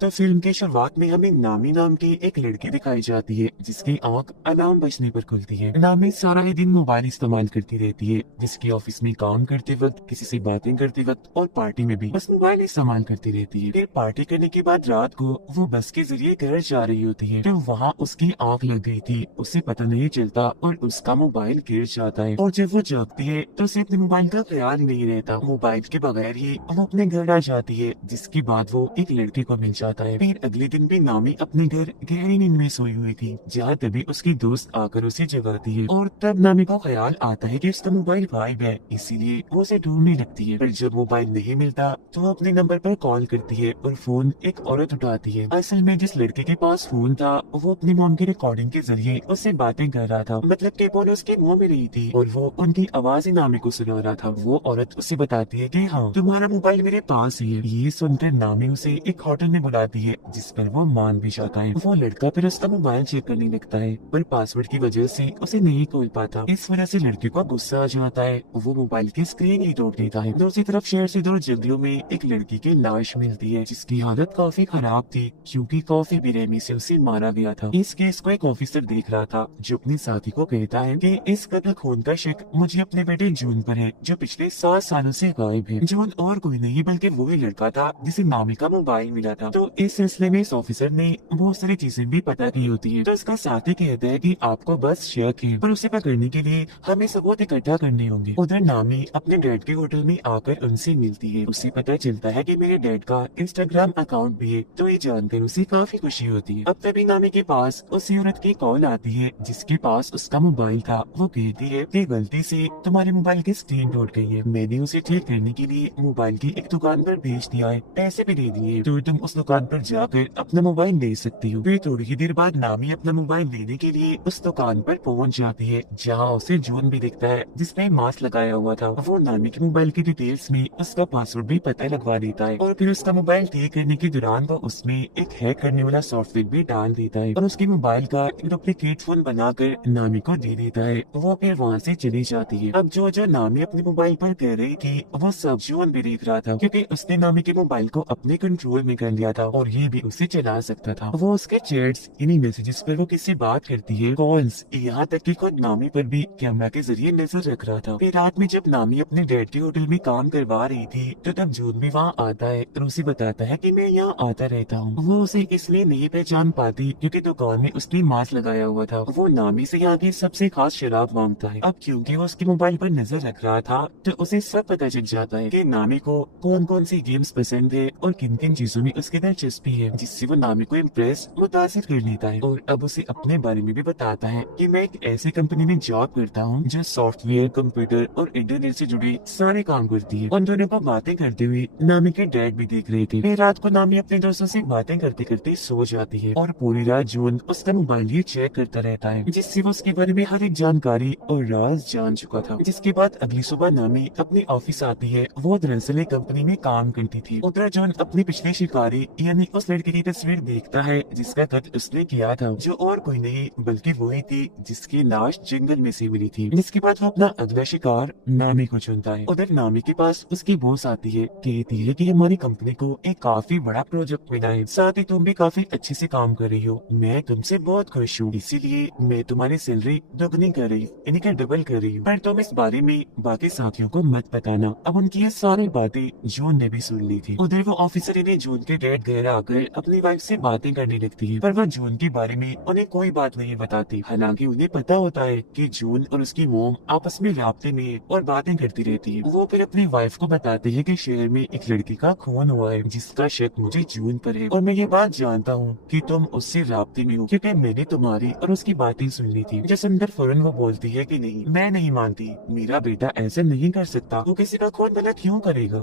तो फिल्म की शुरुआत में हमें नामी नाम की एक लड़की दिखाई जाती है जिसकी आंख अलार्म बजने पर खुलती है। नामी सारा ही दिन मोबाइल इस्तेमाल करती रहती है, जिसकी ऑफिस में काम करते वक्त, किसी से बातें करते वक्त और पार्टी में भी बस मोबाइल इस्तेमाल करती रहती है। फिर पार्टी करने के बाद रात को वो बस के जरिए घर जा रही होती है, तो वहाँ उसकी आंख लग गई थी, उसे पता नहीं चलता और उसका मोबाइल गिर जाता है। और जब वो जागती है तो उसे अपने मोबाइल का ख्याल नहीं रहता। मोबाइल के बगैर ही वो अपने घर आ जाती है, जिसके बाद वो एक लड़के को मिल जाता है। फिर अगले दिन भी नामी अपने घर गहरी नींद में सोई हुई थी, जहाँ तभी उसकी दोस्त आकर उसे जगाती है। और तब नामी को ख्याल आता है कि उसका मोबाइल गायब है, इसीलिए वो उसे ढूंढने लगती है। पर जब मोबाइल नहीं मिलता तो वो अपने नंबर पर कॉल करती है और फोन एक औरत उठाती है। असल में जिस लड़के के पास फोन था वो अपनी मॉम की रिकॉर्डिंग के जरिए उससे बातें कर रहा था, मतलब टेप ऑन उसके मुंह में रही थी और वो उनकी आवाज ही नामी को सुना रहा था। वो औरत उसे बताती है कि हाँ, तुम्हारा मोबाइल मेरे पास ही है। ये सुनकर नामी उसे एक होटल में बुलाती है, जिस पर वो मान भी जाता है। वो लड़का फिर उसका मोबाइल चेक करने लगता है, पर पासवर्ड की वजह से उसे नहीं खोल पाता। इस वजह से लड़के को गुस्सा आ जाता है, वो मोबाइल की स्क्रीन ही तोड़ देता है। दूसरी तरफ शहर से दूर जंगलों में एक लड़की की लाश मिलती है, जिसकी हालत काफी खराब थी क्योंकि काफी बेरहमी से उसे मारा गया था। इस केस को एक ऑफिसर देख रहा था, जो अपने साथी को कहता है कि इस कत्ल खून का शक मुझे अपने बेटे जून पर है, जो पिछले 7 सालों से गायब है। जून और कोई नहीं बल्कि वही लड़का था जिसे नामी का मोबाइल मिला था। तो इस सिलसिले में इस ऑफिसर ने बहुत सारी चीजें भी पता की होती है। तो इसका साथी कहता है कि आपको बस शक है, पर उसे पकड़ने के लिए हमें सबूत इकट्ठा करने होंगे। उधर नामी अपने डैड के होटल में आकर उनसे मिलती है। उसे पता चलता है कि मेरे डैड का इंस्टाग्राम अकाउंट भी है, तो ये जानकर उसे काफी खुशी होती है। अब तभी नामी के पास उस औरत की कॉल आती है जिसके पास उसका मोबाइल था। वो कहती है कि गलती से तुम्हारे मोबाइल की स्क्रीन टूट गई है, मैंने उसे ठीक करने के लिए मोबाइल की एक दुकान पर भेज दिया है, पैसे भी दे दिए, तो तुम उस दुकान पर जाकर अपना मोबाइल ले सकती हो। फिर थोड़ी ही देर बाद नामी अपना मोबाइल लेने के लिए उस दुकान पर पहुंच जाती है, जहां उसे जून भी दिखता है जिसने मास्क लगाया हुआ था। वो नामी के मोबाइल की डिटेल्स में उसका पासवर्ड भी पता लगवा देता है और फिर उसका मोबाइल ठीक करने के दौरान वो उसमें एक हैक करने वाला सॉफ्टवेयर भी डाल देता है और उसके मोबाइल का एक डुप्लीकेट फोन बनाकर नामी को दे देता है। वो फिर वहाँ से चली जाती है। अब जो जो नामी अपने मोबाइल पर कह रही थी वो सब जून भी देख रहा था, क्योंकि उसने नामी के मोबाइल को अपने कंट्रोल में कर लिया था और ये भी उसे चला सकता था। वो उसके चैट्स, इन्हीं मैसेजेस पर वो किससे बात करती है, कॉल्स, यहाँ तक कि खुद नामी पर भी कैमरा के जरिए नजर रख रहा था। फिर रात में जब नामी अपने डैड के होटल में काम करवा रही थी तो तब जून भी वहाँ आता है और उसे बताता है कि मैं यहाँ आता रहता हूँ। वो उसे इसलिए नहीं पहचान पाती क्योंकि दुकान में उसने मास्क लगाया हुआ था। वो नामी से यहाँ की सबसे खास शराब मांगता है। अब क्योंकि वो उसके मोबाइल पर नजर रख रहा था तो उसे सब पता चल जाता है कि नामी को कौन कौन सी गेम्स पसंद है और किन किन चीजों में उसकी दिलचस्पी है, जिससे वो नामी को इम्प्रेस मुतासिर कर लेता है। और अब उसे अपने बारे में भी बताता है कि मैं एक ऐसी कंपनी में जॉब करता हूँ जो सॉफ्टवेयर, कंप्यूटर और इंटरनेट से जुड़े सारे काम करती है। उन दोनों को बातें करते हुए नामी के डैड भी देख रहे थे। फिर रात को नामी अपने दोस्तों से बातें करते करते सो जाती है और पूरी रात जून उसका मोबाइल ही चेक करता रहता है, जिससे वो उसके बारे में हर एक जानकारी और राज जान चुका था। जिसके बाद अगली सुबह नामी अपने ऑफिस आती है। वो दरअसल एक कंपनी में काम करती थी। उधर जॉन अपनी पिछले शिकारी यानी उस लड़के की तस्वीर देखता है जिसका कत्ल उसने किया था, जो और कोई नहीं बल्कि वही थी जिसकी लाश जंगल में से मिली थी। जिसके बाद वो अपना अगला शिकार नामी को चुनता है। उधर नामी के पास उसकी बॉस आती है, कहती है कि हमारी कंपनी को एक काफी बड़ा प्रोजेक्ट मिला है, साथ ही तुम भी काफी अच्छे से काम कर रही हो, मैं तुमसे बहुत खुश हूँ, इसीलिए मैं तुम्हारी सैलरी दोगुनी कर रही, यानी कि डबल कर रही हूँ, पर तुम इस बारे में बाकी साथियों को मत बताना। अब उनकी ये सारी बातें जून ने भी सुन ली थी। उधर वो ऑफिसर इन्हें जून के डैड घर आकर अपनी वाइफ से बातें करने लगती है, पर वो जून के बारे में उन्हें कोई बात नहीं बताती। हालांकि उन्हें पता होता है कि जून और उसकी मोम आपस में राब्ते में है और बातें करती रहती है। वो फिर अपनी वाइफ को बताते हैं कि शहर में एक लड़की का खून हुआ है जिसका शक मुझे जून पर है, और मैं ये बात जानता हूँ कि तुम उससे राब्ते में हो क्योंकि मैंने तुम्हारी और उसकी बातें सुन ली थी। जैसे अंदर फौरन वो बोलती है कि नहीं, मैं नहीं मानती, मेरा बेटा ऐसे नहीं कर सकता, वो किसी का खून गलत क्यों करेगा।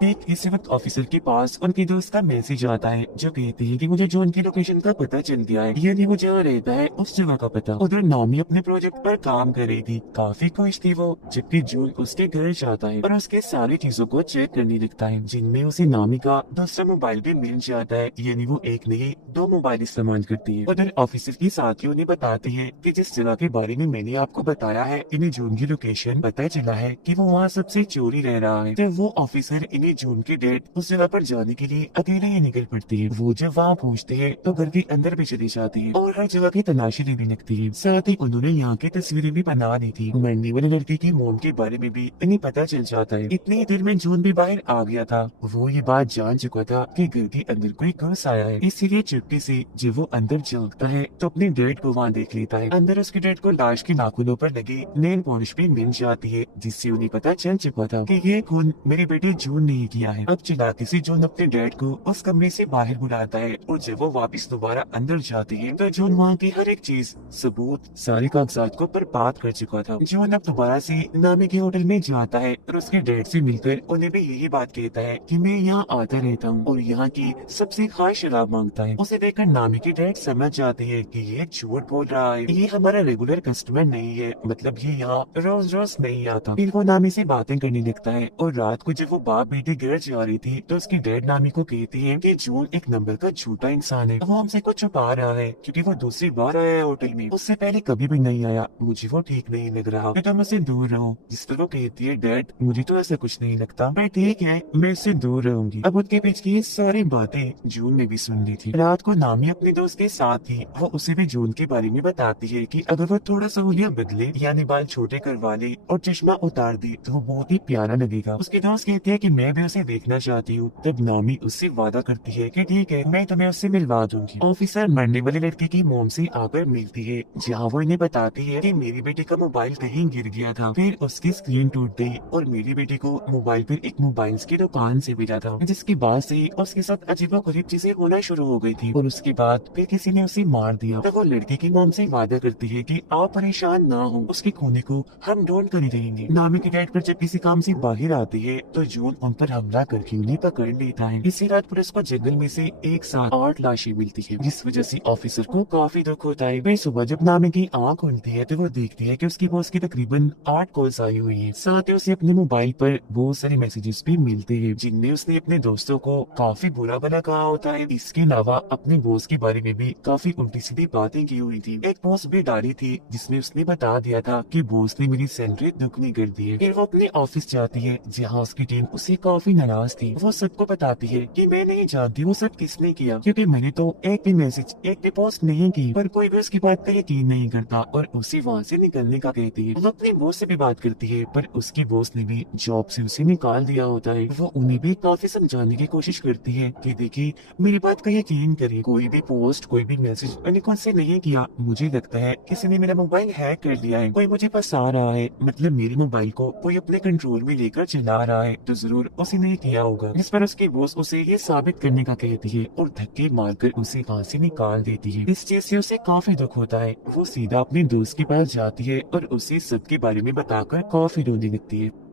ठीक इसी वक्त ऑफिसर के पास उनके दोस्त का मैसेज आता है, जो कहते हैं कि मुझे जॉन की लोकेशन का पता चल गया है, यानी वो जहाँ रहता है उस जगह का पता। उधर नामी अपने प्रोजेक्ट पर काम कर रही थी, काफी खुश थी वो, जबकि जॉन उसके घर जाता है और उसके सारी चीजों को चेक करने लगता है, जिनमें उसे नामी का दूसरा मोबाइल भी मिल जाता है, यानी वो एक नहीं 2 मोबाइल इस्तेमाल करती है। उधर ऑफिसर की साथियों ने बताती है कि जिस जगह के बारे में मैंने आपको बताया है, इन्हें जॉन की लोकेशन पता चला है कि वो वहाँ सबसे चोरी रह रहा है। तो वो ऑफिसर इन्हें कि जून की डेट उस जगह पर जाने के लिए अकेले ही निकल पड़ती है। वो जब वहाँ पहुँचते हैं तो घर के अंदर भी चली जाती है और हर जगह की तलाशी लेने लगती है। साथ ही उन्होंने यहाँ की तस्वीरें भी बना ली थी। मरने वाले लड़के की मोम के बारे में भी इन्हें पता चल जाता है। इतनी ही देर में जून भी बाहर आ गया था। वो ये बात जान चुका था कि घर के अंदर कोई घुस आया है, इसीलिए चुपके से जब वो अंदर झांकता है तो अपने डैड को वहाँ देख लेता है। अंदर उसके डैड को लाश के नाखूनों पर लगी नेल पॉलिश भी मिल जाती है, जिससे उन्हें पता चल चुका था कि ये खून मेरे बेटे जून ने ही किया है। अब चालाकी से जून अपने डैड को उस कमरे से बाहर बुलाता है और जब वो वापस दोबारा अंदर जाते हैं तो जून वहाँ की हर एक चीज, सबूत, सारे कागजात को बर्बाद कर चुका था। जून अब दोबारा से नामी के होटल में जाता है और उसके डैड से मिलकर उन्हें भी यही बात कहता है कि मैं यहाँ आता रहता हूँ और यहाँ की सबसे खास शराब मांगता है। उसे देखकर नामी के डैड समझ जाते हैं कि ये झूठ बोल रहा है, ये हमारा रेगुलर कस्टमर नहीं है, मतलब ये यहाँ रोज रोज नहीं आता। फिर वो नामी से बातें करने लगता है और रात को जब वो बाप बेटे घर जा रही थी तो उसकी डैड नामी को कहती है कि जून एक नंबर का झूठा इंसान है, वो हमसे कुछ छुपा रहा है क्योंकि वो दूसरी बार आया है होटल में, उससे पहले कभी भी नहीं आया, मुझे वो ठीक नहीं लग रहा, तो तुम उससे दूर रहो। जिस पर वो कहती है डैड मुझे तो ऐसा कुछ नहीं लगता, पर ठीक है मैं इससे दूर रहूंगी। अब उनके बीच की ये सारी बातें जून ने भी सुन ली थी। रात को नामी अपने दोस्त के साथ थी, वो उसे भी जून के बारे में बताती है कि अगर वो थोड़ा सा हुलिया बदले यानी बाल छोटे करवा ले और चश्मा उतार दे तो वो बहुत ही प्यारा लगेगा। उसके दोस्त कहते हैं कि मैं भी उसे देखना चाहती हूँ। तब नामी उससे वादा करती है कि ठीक है मैं तुम्हें उससे मिलवा दूंगी। ऑफिसर मरने वाले लड़के की मोम से आकर मिलती है, जहाँ वो इन्हें बताती है कि मेरी बेटी का मोबाइल कहीं गिर गया था, फिर उसकी स्क्रीन टूट गई और मेरी बेटी को मोबाइल पर एक मोबाइल की दुकान से मिला था, जिसके बाद से उसके साथ अजीबोगरीब चीजें होना शुरू हो गई थी और उसके बाद फिर किसी ने उसे मार दिया। तब वो लड़के की मोम से वादा करती है कि आप परेशान ना हो, उसके खोने को हम ढूंढ कर ही रहेंगे। नामी के डैड पर जब किसी काम से बाहर आती है तो जून उन पर हमला करके उन्हें पकड़ लेता है। इसी रात पुलिस को जंगल में से एक साथ 8 लाशें मिलती है, जिस वजह से ऑफिसर को काफी दुख होता है। फिर सुबह जब नामी की आँख खुलती है तो वो देखती है कि उसकी बॉस की तकरीबन 8 कॉल्स आई हुई है। साथ ही उसे अपने मोबाइल पर बहुत सारे मैसेजेस भी मिलते हैं, जिनमें उसने अपने दोस्तों को काफी बुरा भला कहा होता है। इसके अलावा अपने बॉस के बारे में भी काफी उल्टी सीधी बातें की हुई थी। एक पोस्ट भी डाली थी जिसमें उसने बता दिया था कि बॉस ने मेरी सैलरी दुगनी कर दी है। फिर वो अपने ऑफिस जाती है जहाँ उसकी टीम उससे काफी नाराज थी। वो सबको बताती है कि मैं नहीं जानती वो सब किसने किया, क्योंकि मैंने तो एक भी मैसेज, एक भी पोस्ट नहीं की, पर कोई भी उसकी बात का यकीन नहीं करता और उसे वहाँ से निकलने का कहती है। वो अपने बॉस से भी बात करती है पर उसके बॉस ने भी जॉब से उसे निकाल दिया होता है। वो उन्हें भी काफी समझाने की कोशिश करती है कि देखिए मेरी बात का यकीन करें, कोई भी पोस्ट, कोई भी मैसेज मैंने खुद से नहीं किया, मुझे लगता है किसी ने मेरा मोबाइल हैक कर लिया है, कोई मुझे फंसा रहा है, मतलब मेरे मोबाइल को कोई अपने कंट्रोल में लेकर चला रहा है, तो जरूर उसी ने किया होगा। इस पर उसके बॉस उसे ये साबित करने का कहती है और धक्के मारकर उसे वहाँ से निकाल देती है। इस चीज से उसे काफी दुख होता है। वो सीधा अपने दोस्त के पास जाती है और उसे सबके बारे में बताकर काफी रोने लगती है।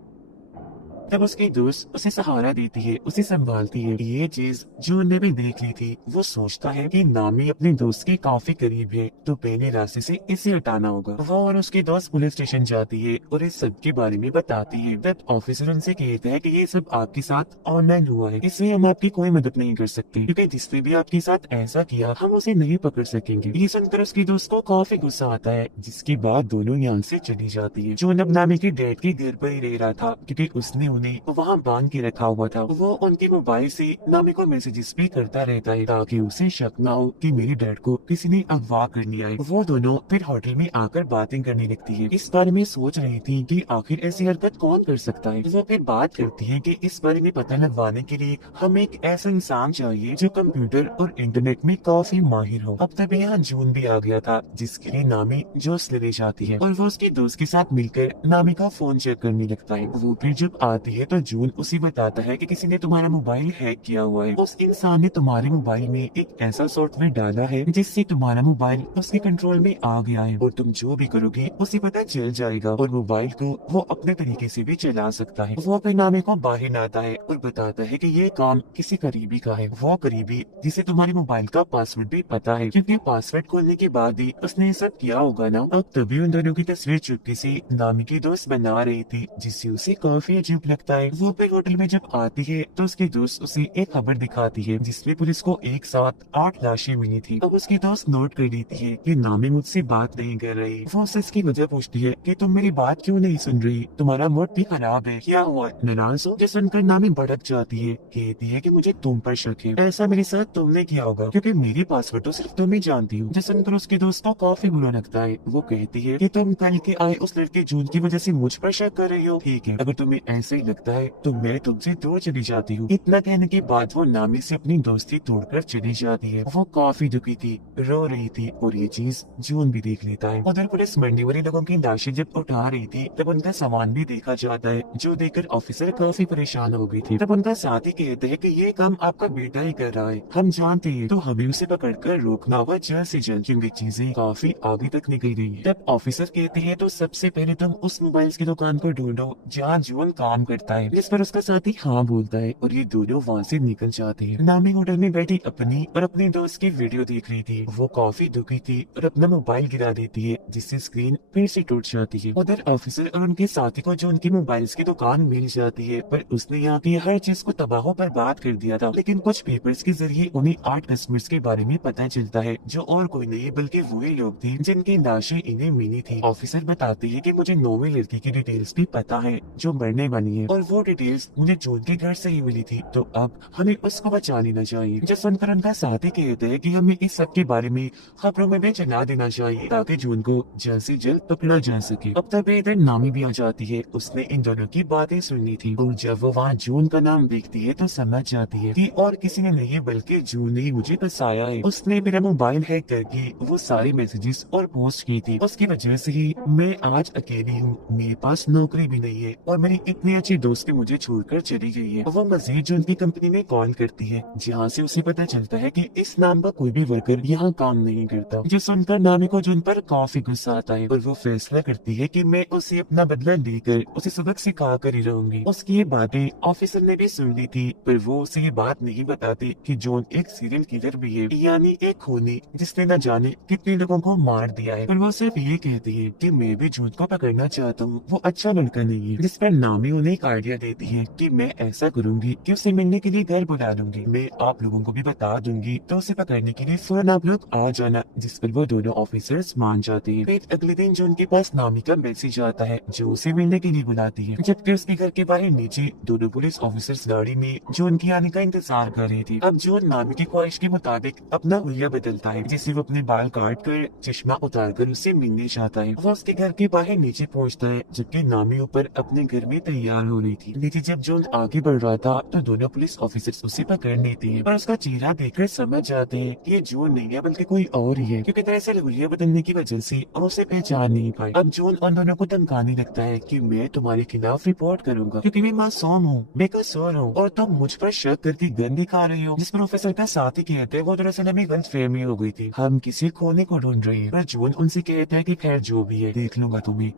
तब उसकी दोस्त उसे सहारा देती है, उसे संभालती है। ये चीज जून ने भी देख ली थी। वो सोचता है कि नामी अपने दोस्त के काफी करीब है, तो पहले रास्ते से इसे हटाना होगा। वो और उसके दोस्त पुलिस स्टेशन जाती है और इस सब के बारे में बताती है। तब ऑफिसर उनसे कहता है कि ये सब आपके साथ ऑनलाइन हुआ है, इसमें हम आपकी कोई मदद नहीं कर सकते, क्योंकि जिसने भी आपके साथ ऐसा किया हम उसे नहीं पकड़ सकेंगे। ये सुनकर उसकी दोस्त को काफी गुस्सा आता है, जिसके बाद दोनों यहाँ से चली जाती है। जून अब नामी के डैड के घर पर ही रह रहा था, क्योंकि उसने उन्हें वहाँ बांध के रखा हुआ था। वो उनके मोबाइल से नामी को मैसेजेस भी करता रहता है ताकि उसे शक ना हो कि मेरे डैड को किसी ने अगवा कर लिया है। वो दोनों फिर होटल में आकर बातें करने लगती है। इस बारे में सोच रही थी कि आखिर ऐसी हरकत कौन कर सकता है। वो फिर बात करती है कि इस बारे में पता लगवाने के लिए हमें एक ऐसा इंसान चाहिए जो कंप्यूटर और इंटरनेट में काफी माहिर हो। अब तभी यहाँ जून भी आ गया था, जिसके लिए नामी जोश ले जाती है और वो उसके दोस्त के साथ मिलकर नामी का फोन चेक करने लगता है। वो फिर जब आती है तो जून उसे बताता है कि किसी ने तुम्हारा मोबाइल हैक किया हुआ है। उस इंसान ने तुम्हारे मोबाइल में एक ऐसा सॉफ्टवेयर डाला है जिससे तुम्हारा मोबाइल उसके कंट्रोल में आ गया है और तुम जो भी करोगे उसे पता चल जाएगा और मोबाइल को वो अपने तरीके से भी चला सकता है। वो अपने नामे को बाहर आता है और बताता है कि ये काम किसी करीबी का है। वो करीबी जिसे तुम्हारे मोबाइल का पासवर्ड भी पता है, क्योंकि पासवर्ड खोलने के बाद ही उसने सब किया होगा ना। अब तभी उन दोनों की तस्वीर चुपके से नामी की दोस्त बना रही थी, जिससे उसे काफी अजीब लगता है। वो फिर होटल में जब आती है तो उसके दोस्त उसे एक खबर दिखाती है जिसमें पुलिस को एक साथ 8 लाशें मिली थी। अब उसकी दोस्त नोट कर लेती है कि नामी मुझसे बात नहीं कर रही। वो उससे इसकी वजह पूछती है कि तुम मेरी बात क्यों नहीं सुन रही, तुम्हारा मूड भी खराब है, क्या हुआ, नाराज हो? जो सुनकर नामी भड़क जाती है, कहती है कि मुझे तुम पर शक है, ऐसा मेरे साथ तुमने किया होगा क्योंकि मेरी पासवर्ड तो सिर्फ तुम ही जानती हो। जो सुनकर उसके दोस्त को काफी बुरा लगता है। वो कहती है कि तुम कल के आए उस लड़के जून की वजह से मुझ पर शक कर रही हो। ठीक है, अगर तुम्हें ऐसा ही लगता है तो मैं तुमसे दूर चली जाती हूँ। इतना कहने के बाद वो नामी से अपनी दोस्ती तोड़कर चली जाती है। वो काफी दुखी थी, रो रही थी और ये चीज जून भी देख लेता है। उधर पुलिस मरने वाले लोगों की लाशें जब उठा रही थी तब उनका सामान भी देखा जाता है, जो देखकर ऑफिसर काफी परेशान हो गई थी। तब उनका साथी कहते हैं कि ये काम आपका बेटा ही कर रहा है, हम जानते हैं, तो हमें उसे पकड़कर रोकना होगा जल्द से जल्द क्योंकि चीजें काफी आगे तक निकल रही है। तब ऑफिसर कहते हैं तो सबसे पहले तुम उस मोबाइल की दुकान को ढूंढो जहाँ जून काम करता है, जिस पर उसका साथी हाँ बोलता है और ये दोनों वहाँ से निकल जाते हैं। नामी होटल में बैठी अपनी और अपने दोस्त की वीडियो देख रही थी। वो काफी दुखी थी और अपना मोबाइल गिरा देती है जिससे स्क्रीन फिर से टूट जाती है। उधर ऑफिसर और उनके साथी को जो उनकी मोबाइल्स की दुकान मिल जाती है, पर उसने यहाँ की हर चीज को तबाह पर बात कर दिया था। लेकिन कुछ पेपर्स के जरिए उन्हें 8 कस्टमर्स के बारे में पता चलता है जो और कोई नहीं बल्कि वही लोग थे जिनकी लाशें इन्हें मिली थी। ऑफिसर बताते हैं कि मुझे 9वीं लड़की की डिटेल्स भी पता है जो मरने वाली है और वो डिटेल्स मुझे जून के घर से ही मिली थी, तो अब हमें उसको बचा लेना चाहिए। जब सुनकर उनका साथी कहते हैं कि हमें इस सब के बारे में खबरों में भी चला देना चाहिए ताकि जून को जल्द से जल्द पकड़ा जा सके। अब तभी इधर नामी भी आ जाती है, उसने इन दोनों की बातें सुननी थी और जब वो वहाँ जून का नाम देखती है तो समझ जाती है कि और किसी ने नहीं बल्कि जून ने ही मुझे फंसाया है। उसने मेरा मोबाइल हैक करके वो सारे मैसेजेस और पोस्ट की थी, उसकी वजह से ही मैं आज अकेली हूँ, मेरे पास नौकरी भी नहीं है और मेरी इतनी अच्छी दोस्त मुझे छोड़कर चली गई है। वो मजीद जून की कंपनी में कॉल करती है जहाँ से उसे पता चलता है कि इस नाम का कोई भी वर्कर यहाँ काम नहीं करता। जो सुनकर नामी को जून पर काफी गुस्सा आता है और वो फैसला करती है कि मैं उसे अपना बदला लेकर उसे सबक सिखा कर ही रहूंगी। उसकी ये बातें ऑफिसर ने भी सुन ली थी, पर वो उसे ये बात नहीं बताते कि जॉन एक सीरियल किलर भी है, यानी एक खूनी जिसने न जाने कितने लोगों को मार दिया है। पर वो सिर्फ ये कहती है कि मैं भी जून को पकड़ना चाहता हूँ, वो अच्छा लड़का नहीं है। जिस पर नामी उन्हें एक आइडिया देती है कि मैं ऐसा करूंगी कि उसे मिलने के लिए घर बुला लूंगी, मैं आप लोगों को भी बता दूंगी तो उसे पकड़ने के लिए फौरन आप लोग आ जाना। जिस पर वो दोनों ऑफिसर्स मान जाते हैं। फिर अगले दिन जून के पास नामी का मैसेज आता है जो उसे मिलने के लिए बुलाती है। जबकि उसके घर के बाहर नीचे दोनों पुलिस ऑफिसर्स गाड़ी में जून के आने का इंतजार कर रहे थे। अब जून नामी की ख्वाहिश के मुताबिक अपना हुलिया बदलता है, जिससे वो अपने बाल काट कर चश्मा उतार कर उससे मिलने चाहता है। वो उसके घर के बाहर नीचे पहुँचता है जबकि नामी ऊपर अपने घर में तैयार हो रही थी। नीचे जब जून आगे बढ़ रहा था तो दोनों पुलिस ऑफिसर्स उसे पकड़ लेते हैं, पर उसका चेहरा देखकर समझ जाते हैं कि ये जून नहीं है बल्कि कोई और ही है, क्योंकि दरअसल हुलिया बदलने की वजह से और उसे पहचान नहीं पाई। अब जून उन दोनों को धमकाने लगता है कि मैं तुम्हारे खिलाफ रिपोर्ट करूंगा क्योंकि मैं मासूम हूँ, बेकसूर हूँ और तुम मुझ पर शक करके गन दिखा रही हो। जिस पर ऑफिसर का साथी कहते हैं वो दरअसल हमें गलतफहमी हो गई थी, हम किसी खोने को ढूंढ रहे हैं। पर जून उनसे कहता है कि खैर जो भी है देख लूंगा तुम्हें।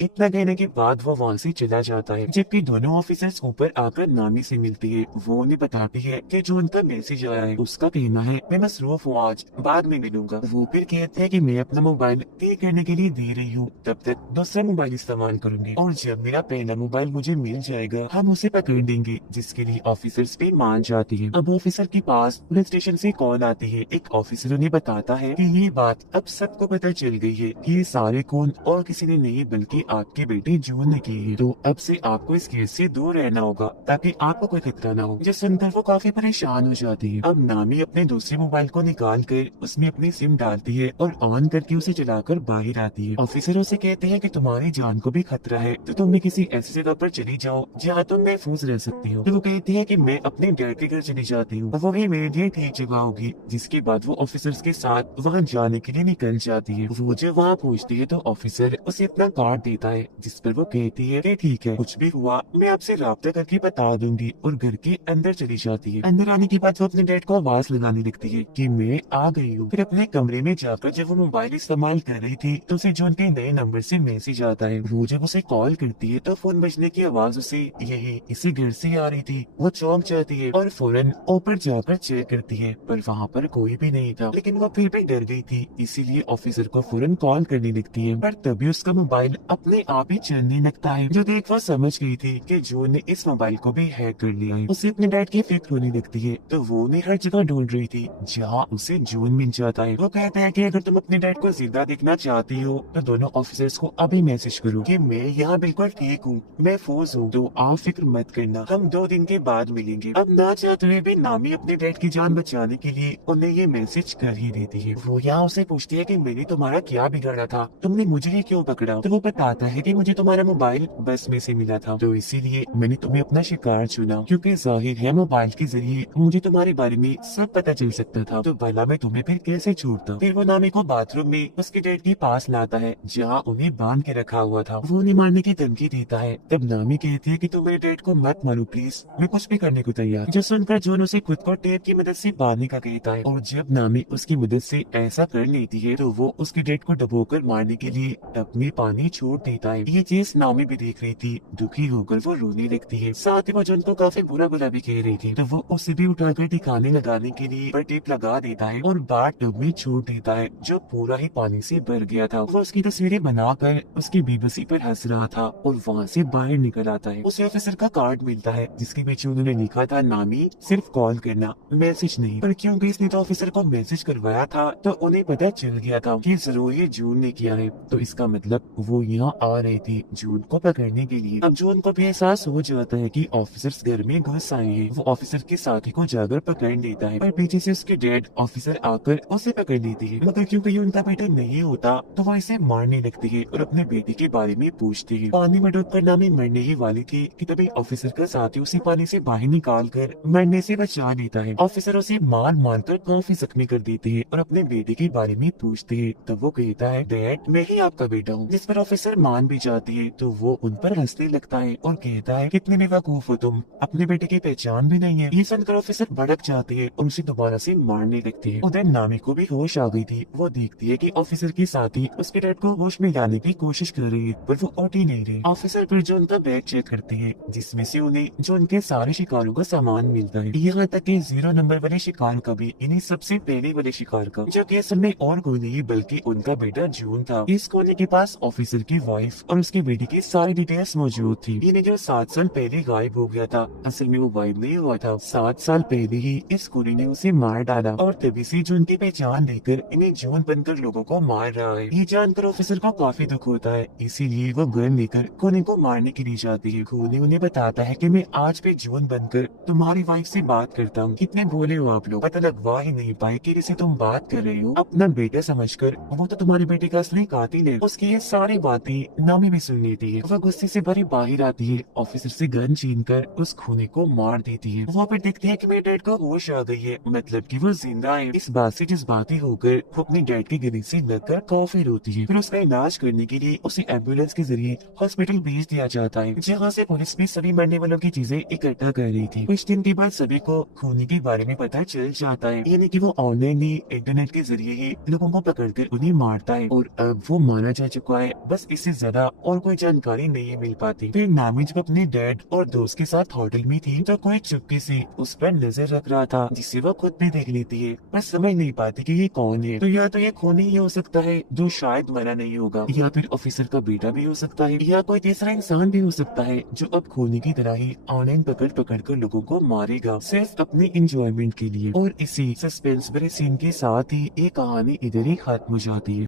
इतना कहने के बाद वो वहाँ से चला जाता है। जबकि दोनों ऑफिसर्स ऊपर आकर नामी से मिलती है। वो उन्हें बताती है कि जो उनका मैसेज आया है उसका कहना है मैं मसरूफ हूँ, आज बाद में मिलूंगा। वो फिर कहते हैं कि मैं अपना मोबाइल पे करने के लिए दे रही हूँ, तब तक दूसरा मोबाइल इस्तेमाल करूंगी और जब मेरा पहला मोबाइल मुझे मिल जाएगा हम उसे पकड़ देंगे, जिसके लिए ऑफिसर्स भी मान जाती है। अब ऑफिसर के पास पुलिस स्टेशन से कॉल आती है। एक ऑफिसर उन्हें बताता है कि ये बात अब सबको पता चल गई है कि ये सारे खून और किसी ने नहीं बल्कि आपकी बेटी जून ने की है, तो अब से आपको इस केस से दूर रहना होगा ताकि आपको कोई खतरा ना हो। जिस सुनकर वो काफी परेशान हो जाती है। अब नामी अपने दूसरे मोबाइल को निकाल कर उसमें अपनी सिम डालती है और ऑन करके उसे चलाकर बाहर आती है। ऑफिसरों से कहते हैं कि तुम्हारी जान को भी खतरा है तो तुम भी किसी ऐसी जगह पर चली जाओ जहाँ तुम महफूज रह सकती हो। तो वो कहती है कि मैं अपने डैड के घर चली जाती हूँ, वो भी मेरे लिए ठीक जगह होगी। जिसके बाद वो ऑफिसर्स के साथ वहाँ जाने के लिए निकल जाती है। वो जब वहाँ पहुँचती है तो ऑफिसर उसे अपना कार्ड देता है, जिस पर वो कहती है कि ठीक है कुछ भी हुआ मैं आपसे राब्ता करके बता दूंगी, और घर के अंदर चली जाती है। अंदर आने के बाद वो अपने डैड को आवाज लगाने लगती है कि मैं आ गई हूँ। फिर अपने कमरे में जाकर जब वो मोबाइल इस्तेमाल कर रही थी तो उसे जॉन के नए नंबर से मैसेज आता है। वो जब उसे कॉल करती है तो फोन बजने की आवाज उसे यही इसी घर से आ रही थी। वो चौंक जाती है और फौरन ऊपर जाकर चेक करती है, पर वहाँ पर कोई भी नहीं था। लेकिन वो फिर भी डर गई थी, इसीलिए ऑफिसर को फौरन कॉल करने लगती है। पर तभी उसका मोबाइल अपने आप ही चलने लगता है। जो देख वो समझ गई थी कि जून ने इस मोबाइल को भी हैक कर लिया है। उसे अपने डैड की फिक्र होने लगती है, तो वो उन्हें हर जगह ढूंढ रही थी जहाँ उसे जून मिल जाता है। वो कहता है कि अगर तुम अपने डैड को जिंदा देखना चाहती हो तो दोनों ऑफिसर्स को अभी मैसेज करो कि मैं यहाँ बिल्कुल ठीक हूँ, महफूज हूँ, तो आप फिक्र मत करना, हम 2 दिन के बाद मिलेंगे। अब ना चाहते हुए भी नामी अपने डैड की जान बचाने के लिए उन्हें ये मैसेज कर ही देती है। वो यहाँ उसे पूछती है कि मैंने तुम्हारा क्या बिगाड़ा था, तुमने मुझे ही क्यों पकड़ा? तो वो बताता है कि मुझे तुम्हारा मोबाइल बस में से मिला था, तो इसीलिए मैंने तुम्हें अपना शिकार चुना, क्योंकि जाहिर है मोबाइल के जरिए मुझे तुम्हारे बारे में सब पता चल सकता था, तो भला मैं तुम्हें फिर कैसे छोड़ता। फिर वो नामी को बाथरूम में उसके डैड के पास लाता है जहाँ उन्हें बांध के रखा हुआ था। वो उन्हें मारने की धमकी देता है। तब नामी कहती है कि तुम मेरे डैड को मत मारो प्लीज, मैं कुछ भी करने को तैयार। जो सुनकर जून उसे खुद को टेप की मदद से बांधने का कहता है, और जब नामी उसकी मदद से ऐसा कर लेती है तो वो उसके डैड को डुबोकर मारने के लिए अपनी पानी छोड़ देता है। ये चीज नामी भी देख रही थी। दुखी होकर वो रोने लगती है। साथ ही वो जून को काफी बुरा भला भी कह रही थी, तो वो उसे भी उठाकर ठिकाने लगाने के लिए पर टेप लगा देता है और बाथ टब में छोड़ देता है जो पूरा ही पानी से भर गया था। वो उसकी तस्वीरें बनाकर उसकी बेबसी पर हंस रहा था और वहाँ से बाहर निकल आता है। उसे ऑफिसर का कार्ड मिलता है जिसके पीछे उन्होंने लिखा था नामी सिर्फ कॉल करना, मैसेज नहीं। पर क्योंकि इसने तो ऑफिसर को मैसेज करवाया था तो उन्हें पता चल गया था कि जरूर ये जून ने किया है, तो इसका मतलब वो यहाँ आ रहे थे जून को पकड़ने के लिए। अब जून को भी एहसास हो जाता है कि ऑफिसर्स घर में घुस आए हैं। वो ऑफिसर के साथी को जाकर पकड़ लेता है, पर पीछे से उसके डैड ऑफिसर आकर उसे पकड़ लेती है। मगर क्योंकि ये उनका बेटा नहीं होता तो वो इसे मारने लगती है और अपने बेटे के बारे में पूछती है। पानी में डूबकर नामी मरने ही वाली थी कि तभी ऑफिसर का साथी उसे पानी से बाहर निकाल कर मरने से बचा लेता है। ऑफिसर उसे मार कर काफी जख्मी कर देते हैं और अपने बेटे के बारे में पूछते हैं, तो वो कहता है डैड मैं ही आपका बेटा हूँ। जिस पर ऑफिसर मान भी जाती है तो वो उन पर हंसने लगता है और कहता है कितने बेवकूफ हो तुम, अपने बेटे की पहचान भी नहीं है। ये सुनकर ऑफिसर भड़क जाती है और उसे दोबारा से मारने लगती है। उधर नामी को भी होश आ गई थी। वो देखती है कि ऑफिसर के साथी उसके डैड को होश में लाने की कोशिश कर रही है पर वो उठ ही नहीं रही। ऑफिसर फिर जो उनका बैग चेक करते हैं जिसमें से उन्हें जो उनके सारे शिकारों का सामान मिलता है, यहाँ तक कि 0 नंबर वाले शिकार का भी, इन्हें सबसे पहले वाले शिकार का, जो कि असल में और कोई नहीं बल्कि उनका बेटा जून था। इस कोने के पास ऑफिसर की वाइफ और उसके बेटे की सारी डिटेल्स मौजूद थी। इन्हें जो 7 साल पहले गायब हो गया था असल में वो गायब नहीं हुआ था, 7 साल पहले ही इस कोने ने उसे मार डाला और तभी से जून की पहचान लेकर इन्हें जून बनकर लोगों को मार रहा है। ये जानकर ऑफिसर को काफी दुख होता है, इसीलिए वो गन लेकर कोने को मारने के लिए जाती है। कोने उन्हें बताता है कि मैं आज भी जून बनकर तुम्हारी वाइफ से बात करता हूँ। कितने भोले हो आप लोग, पता लगवा ही नहीं पाए कि जिसे तुम बात कर रही हो अपना बेटा समझकर, वो तो तुम्हारे बेटे का असली कातिल है। उसकी ये सारी बातें नामी भी सुन लेती है। वह गुस्से से भरी बाहर आती है, ऑफिसर से गन छीन कर उस खूनी को मार देती है। वो फिर देखती है कि मेरे डैड को होश आ गई है, मतलब कि वो जिंदा है। इस बात से जज्बाती होकर वो अपने डैड के गले से लगकर काफी रोती है। फिर उसका इलाज करने के लिए उसे एम्बुलेंस के जरिए हॉस्पिटल भेज दिया जाता है जहाँ से पुलिस भी सभी मरने वालों की चीजें इकट्ठा कर रही थी। कुछ दिन के बाद सभी को खूनी के बारे में पता चल जाता है, यानी कि वो ऑनलाइन ही इंटरनेट के जरिए ही लोगों को पकड़कर उन्हें मारता है और अब वो मारा जा चुका है। बस इससे ज्यादा और कोई जानकारी नहीं मिल पाती। फिर नामी जब अपने डैड और दोस्त के साथ होटल में थी तो कोई चुपके से उस पर नजर रख रहा था जिसे वो खुद भी देख लेती है, पर समझ नहीं पाती कि ये कौन है। तो या तो ये खूनी ही हो सकता है जो शायद मरा नहीं होगा, या फिर ऑफिसर का बेटा भी हो सकता है, या कोई तीसरा इंसान भी हो सकता है जो अब खूनी की तरह ही ऑनलाइन पकड़ पकड़ कर लोगों को मारेगा सिर्फ अपने इंजॉयमेंट के लिए। और इसी सस्पेंस भरे सीन के साथ ही ये कहानी इधर ही खत्म हो जाती है।